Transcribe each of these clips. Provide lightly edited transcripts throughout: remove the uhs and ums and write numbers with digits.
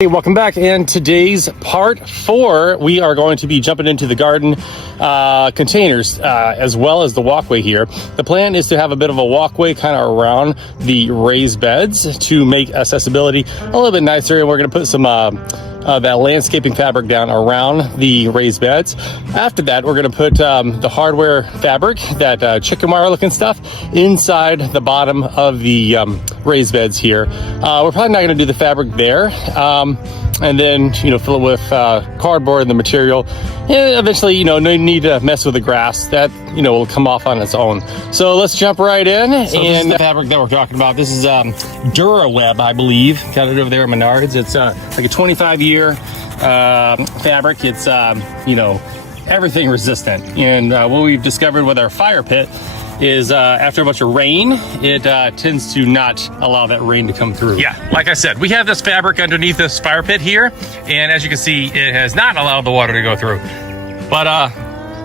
Hey, welcome back. In today's part 4, we are going to be jumping into the garden containers as well as the walkway here. The plan is to have a bit of a walkway kind of around the raised beds to make accessibility a little bit nicer, and we're going to put some that landscaping fabric down around the raised beds. After that, we're going to put the hardware fabric, that chicken wire looking stuff, inside the bottom of the raised beds here. We're probably not going to do the fabric there, and then fill it with cardboard and the material, and eventually no need to mess with the grass. That will come off on its own. So let's jump right in. So this is the fabric that we're talking about. This is DuraWeb, I believe. Got it over there at Menards. It's like a 25-year fabric. It's everything resistant. And what we've discovered with our fire pit is after a bunch of rain, it tends to not allow that rain to come through. Yeah, like I said, we have this fabric underneath this fire pit here, and as you can see, it has not allowed the water to go through. But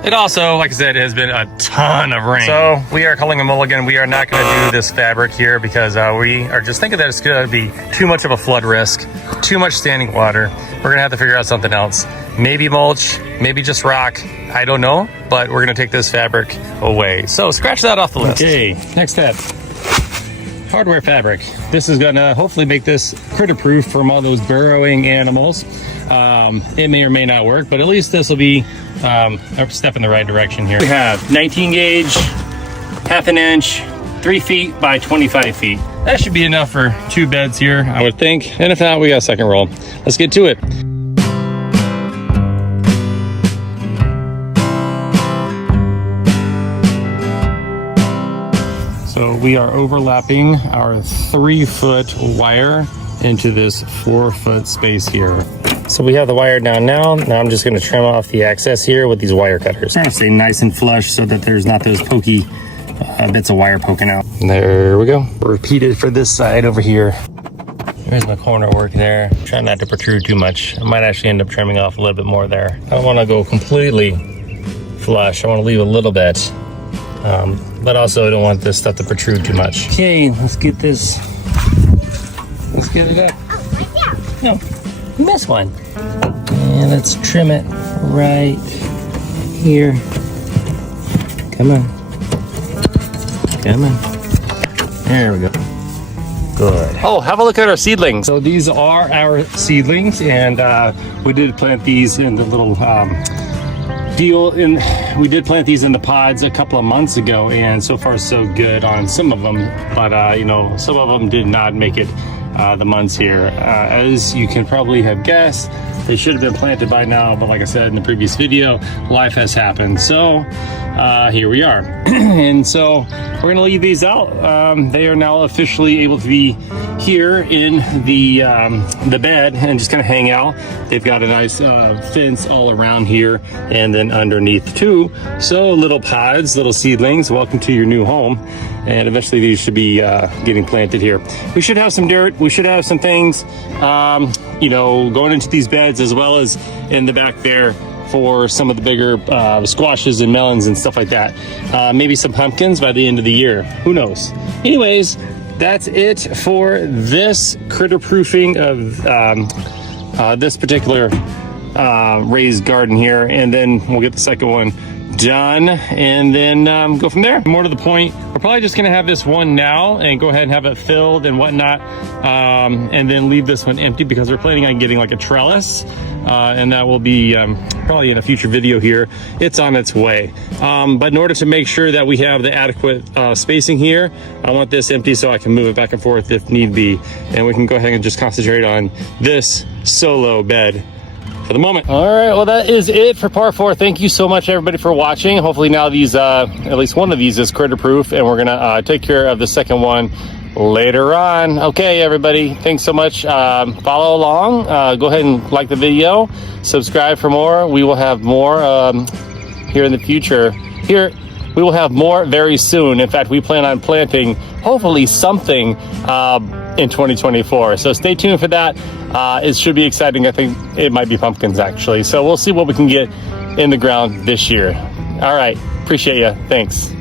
it also, like I said, has been a ton of rain. So we are calling a mulligan. We are not going to do this fabric here because we are just thinking that it's going to be too much of a flood risk, too much standing water. We're going to have to figure out something else. Maybe mulch, maybe just rock. I don't know, but we're going to take this fabric away. So scratch that off the list. Okay, next step. Hardware fabric. This is going to hopefully make this critter proof from all those burrowing animals. It may or may not work, but at least this will be a step in the right direction here. We have 19 gauge, half an inch, 3 feet by 25 feet. That should be enough for 2 beds here, I would think. And if not, we got a second roll. Let's get to it. So we are overlapping our 3-foot wire into this 4-foot space here. So we have the wire down now. Now I'm just going to trim off the excess here with these wire cutters. Trying to stay nice and flush so that there's not those pokey bits of wire poking out. There we go. Repeat it for this side over here. There's my corner work there. Try not to protrude too much. I might actually end up trimming off a little bit more there. I don't want to go completely flush. I want to leave a little bit. But also I don't want this stuff to protrude too much. Okay, let's get this. Let's get it up. No, you missed one. And let's trim it right here. Come on. Come on. There we go. Good. Oh, have a look at our seedlings. So these are our seedlings, and we did plant these in the little we did plant these in the pods a couple of months ago, and so far so good on some of them, but some of them did not make it the months here. As you can probably have guessed, they should have been planted by now, but like I said in the previous video, life has happened. So here we are. And so we're gonna leave these out. They are now officially able to be here in the bed and just kind of hang out. They've got a nice fence all around here and then underneath too. So little pods, little seedlings, welcome to your new home. And eventually these should be getting planted here. We should have some dirt. We should have some things, going into these beds, as well as in the back there for some of the bigger squashes and melons and stuff like that. Maybe some pumpkins by the end of the year. Who knows? Anyways, that's it for this critter proofing of this particular raised garden here. And then we'll get the second one done and then go from there. More to the point, we're probably just gonna have this one now and go ahead and have it filled and whatnot, and then leave this one empty because we're planning on getting like a trellis, and that will be probably in a future video here. It's on its way, but in order to make sure that we have the adequate spacing here, I want this empty so I can move it back and forth if need be, and we can go ahead and just concentrate on this solo bed for the moment. All right, well, that is it for part 4. Thank you so much, everybody, for watching. Hopefully now these at least one of these is critter proof, and we're gonna take care of the second one later on. Okay, everybody, thanks so much. Follow along, go ahead and like the video, subscribe for more. We will have more here in the future. We will have more very soon. In fact, we plan on planting hopefully something in 2024. So stay tuned for that. It should be exciting. I think it might be pumpkins, actually. So we'll see what we can get in the ground this year. All right. Appreciate you. Thanks.